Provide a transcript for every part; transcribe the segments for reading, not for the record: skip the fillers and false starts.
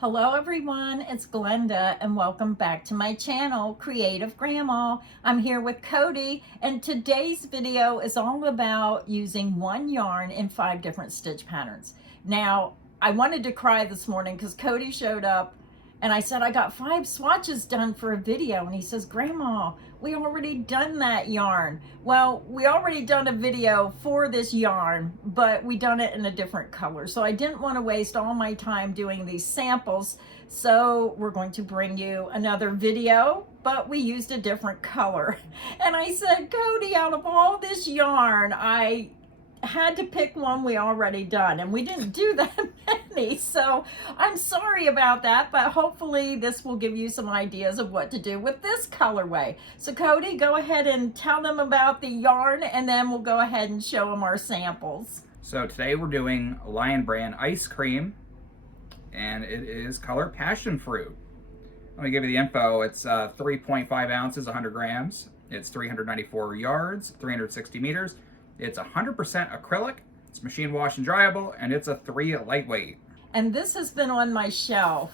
Hello everyone, it's Glenda and welcome back to my channel, Creative Grandma. I'm here with Cody and today's video is all about using one yarn in 5 different stitch patterns. Now, I wanted to cry this morning because Cody showed up and I said, I got 5 swatches done for a video. And he says, Grandma, we already done that yarn. Well, we already done a video for this yarn, but we done it in a different color. So I didn't want to waste all my time doing these samples. So we're going to bring you another video, but we used a different color. And I said, Cody, out of all this yarn, I had to pick one we already done, and we didn't do that many, so I'm sorry about that, but hopefully this will give you some ideas of what to do with this colorway. So Cody, go ahead and tell them about the yarn, and then we'll go ahead and show them our samples. So today we're doing Lion Brand Ice Cream, and it is color Passion Fruit. Let me give you the info. It's 3.5 ounces, 100 grams. It's 394 yards, 360 meters. It's 100% acrylic, it's machine wash and dryable, and it's a 3 lightweight. And this has been on my shelf,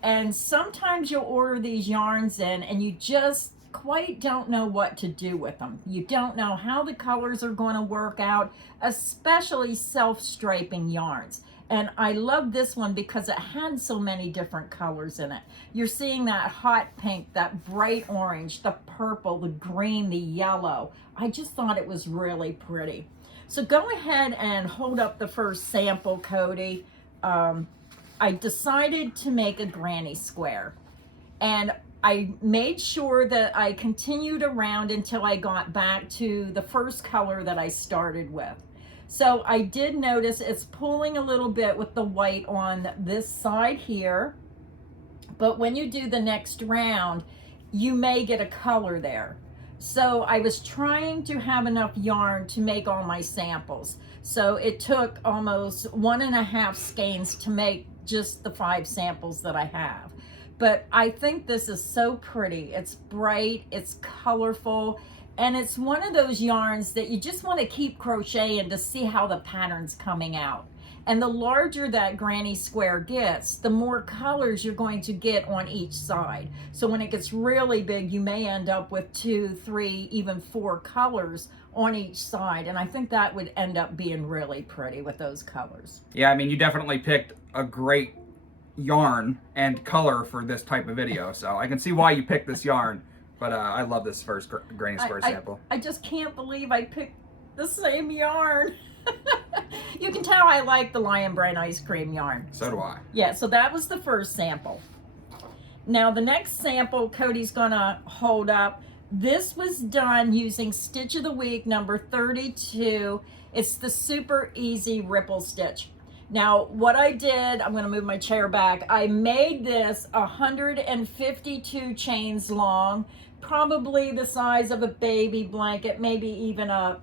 and sometimes you'll order these yarns in and you just quite don't know what to do with them. You don't know how the colors are going to work out, especially self-striping yarns. And I love this one because it had so many different colors in it. You're seeing that hot pink, that bright orange, the purple, the green, the yellow. I just thought it was really pretty. So go ahead and hold up the first sample, Cody. I decided to make a granny square. And I made sure that I continued around until I got back to the first color that I started with. So I did notice it's pulling a little bit with the white on this side here, but when you do the next round, you may get a color there. So I was trying to have enough yarn to make all my samples. So it took almost 1.5 skeins to make just the 5 samples that I have. But I think this is so pretty. It's bright, it's colorful, and it's one of those yarns that you just want to keep crocheting to see how the pattern's coming out. And the larger that granny square gets, the more colors you're going to get on each side. So when it gets really big, you may end up with 2, 3, even 4 colors on each side. And I think that would end up being really pretty with those colors. Yeah, I mean, you definitely picked a great yarn and color for this type of video. So I can see why you picked this yarn. But I love this first granny square sample. I just can't believe I picked the same yarn. You can tell I like the Lion Brand Ice Cream yarn. So do I. Yeah, so that was the first sample. Now the next sample Cody's gonna hold up. This was done using Stitch of the Week number 32. It's the super easy ripple stitch. Now what I did, I'm gonna move my chair back. I made this 152 chains long, probably the size of a baby blanket, maybe even a,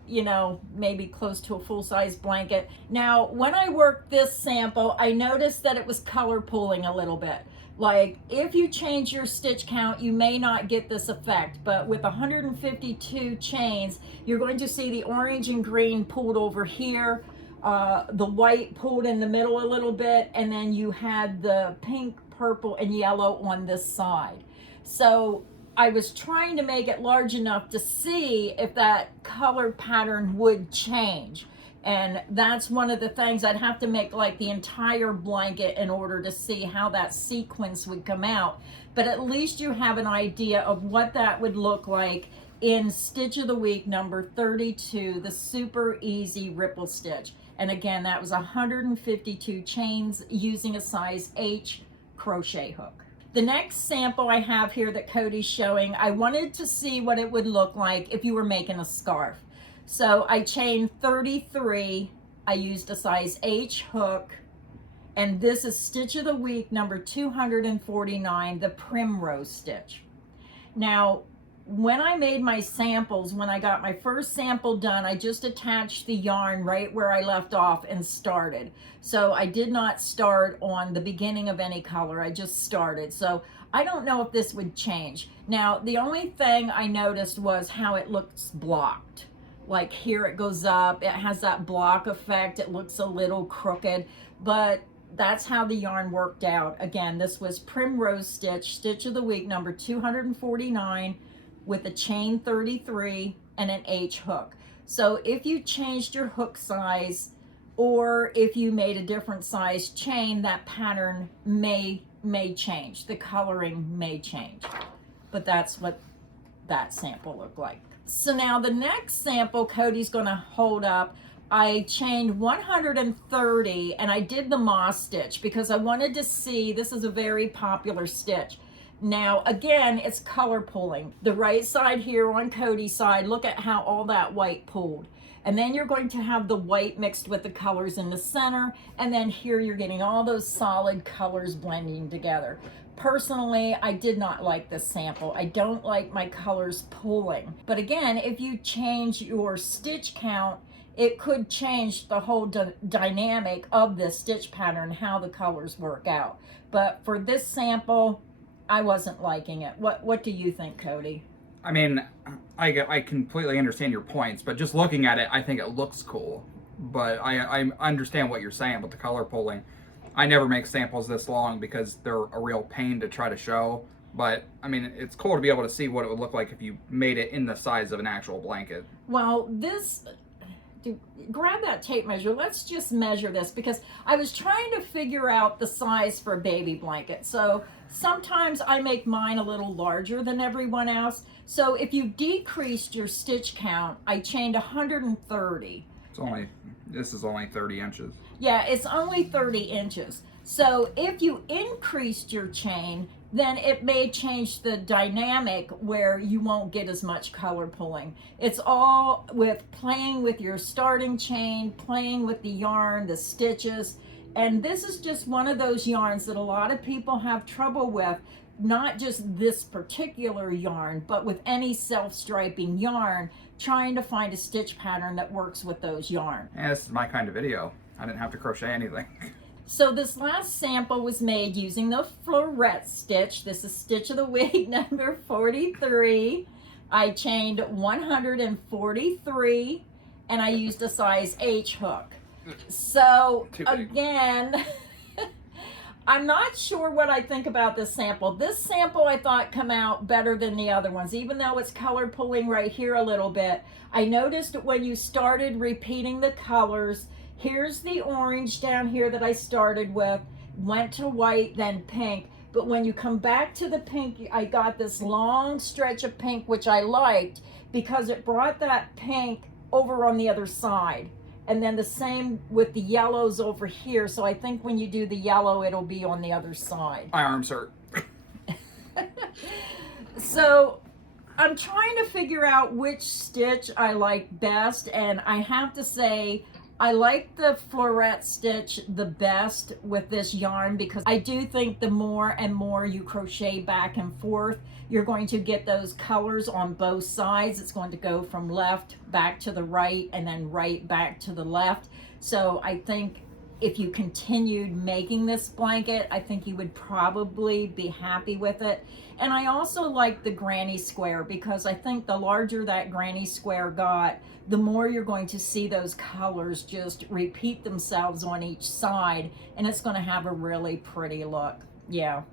maybe close to a full-size blanket. Now, when I worked this sample, I noticed that it was color pulling a little bit. Like, if you change your stitch count, you may not get this effect, but with 152 chains, you're going to see the orange and green pulled over here, the white pulled in the middle a little bit, and then you had the pink, purple, and yellow on this side. So I was trying to make it large enough to see if that color pattern would change. And that's one of the things. I'd have to make like the entire blanket in order to see how that sequence would come out. But at least you have an idea of what that would look like in Stitch of the Week number 32, the super easy ripple stitch. And again, that was 152 chains using a size H crochet hook. The next sample I have here that Cody's showing, I wanted to see what it would look like if you were making a scarf. So I chained 33, I used a size H hook, and this is Stitch of the Week number 249, the Primrose stitch. Now, when I made my samples, when I got my first sample done, I just attached the yarn right where I left off and started. So I did not start on the beginning of any color, I just started. So I don't know if this would change. Now, the only thing I noticed was how it looks blocked. Like here it goes up, it has that block effect, it looks a little crooked, but that's how the yarn worked out. Again, this was Primrose stitch, stitch of the week number 249 with a chain 33 and an H hook. So if you changed your hook size or if you made a different size chain, that pattern may change. The coloring may change. But that's what that sample looked like. So now the next sample Cody's going to hold up, I chained 130 and I did the moss stitch because I wanted to see, this is a very popular stitch. Now again, it's color pulling. The right side here on Cody's side, look at how all that white pulled. And then you're going to have the white mixed with the colors in the center. And then here you're getting all those solid colors blending together. Personally, I did not like this sample. I don't like my colors pulling. But again, if you change your stitch count, it could change the whole dynamic of this stitch pattern, how the colors work out. But for this sample, I wasn't liking it. What do you think, Cody? I mean, I completely understand your points, but just looking at it, I think it looks cool. But I understand what you're saying with the color pulling. I never make samples this long because they're a real pain to try to show. But, I mean, it's cool to be able to see what it would look like if you made it in the size of an actual blanket. Well, grab that tape measure. Let's just measure this because I was trying to figure out the size for a baby blanket. So sometimes I make mine a little larger than everyone else. So if you decreased your stitch count, I chained 130. This is only 30 inches. Yeah, it's only 30 inches. So if you increased your chain, then it may change the dynamic where you won't get as much color pulling. It's all with playing with your starting chain, playing with the yarn, the stitches. And this is just one of those yarns that a lot of people have trouble with, not just this particular yarn, but with any self-striping yarn, trying to find a stitch pattern that works with those yarn. Yeah, this is my kind of video. I didn't have to crochet anything. So this last sample was made using the Fruette stitch. This is stitch of the week number 43. I chained 143 and I used a size H hook. So again, I'm not sure what I think about this sample. This sample I thought come out better than the other ones, even though it's color pulling right here a little bit. I noticed when you started repeating the colors, here's the orange down here that I started with, went to white, then pink. But when you come back to the pink, I got this long stretch of pink, which I liked because it brought that pink over on the other side. And then the same with the yellows over here. So I think when you do the yellow, it'll be on the other side. My arms hurt. So I'm trying to figure out which stitch I like best. And I have to say, I like the Fruette stitch the best with this yarn because I do think the more and more you crochet back and forth, you're going to get those colors on both sides. It's going to go from left back to the right and then right back to the left. So I think if you continued making this blanket, I think you would probably be happy with it. And I also like the granny square because I think the larger that granny square got, the more you're going to see those colors just repeat themselves on each side, and it's going to have a really pretty look. Yeah,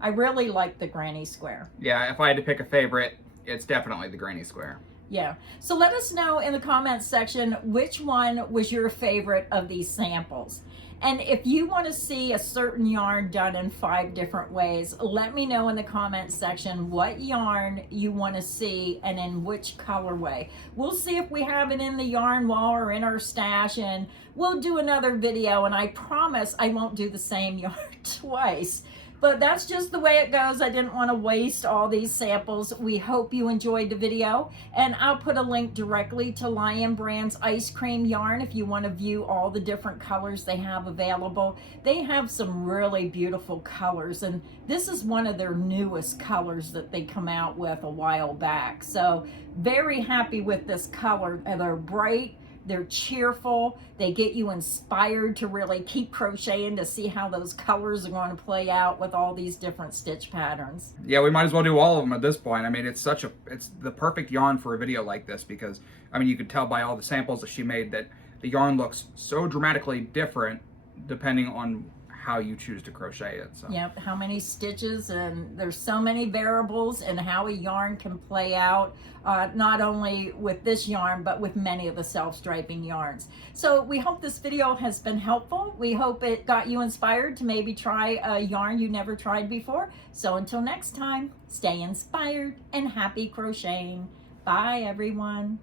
I really like the granny square. Yeah, if I had to pick a favorite, it's definitely the granny square. Yeah, so let us know in the comments section which one was your favorite of these samples. And if you want to see a certain yarn done in 5 different ways, let me know in the comments section what yarn you want to see and in which colorway. We'll see if we have it in the yarn wall or in our stash, and we'll do another video, and I promise I won't do the same yarn twice. But that's just the way it goes. I didn't want to waste all these samples. We hope you enjoyed the video. And I'll put a link directly to Lion Brand's ice cream yarn if you want to view all the different colors they have available. They have some really beautiful colors. And this is one of their newest colors that they come out with a while back. So very happy with this color. And they're bright. They're cheerful. They get you inspired to really keep crocheting to see how those colors are going to play out with all these different stitch patterns. Yeah, we might as well do all of them at this point. I mean, it's the perfect yarn for a video like this because, I mean, you could tell by all the samples that she made that the yarn looks so dramatically different depending on how you choose to crochet it. So. Yep, how many stitches, and there's so many variables and how a yarn can play out, not only with this yarn, but with many of the self-striping yarns. So we hope this video has been helpful. We hope it got you inspired to maybe try a yarn you never tried before. So until next time, stay inspired and happy crocheting. Bye, everyone.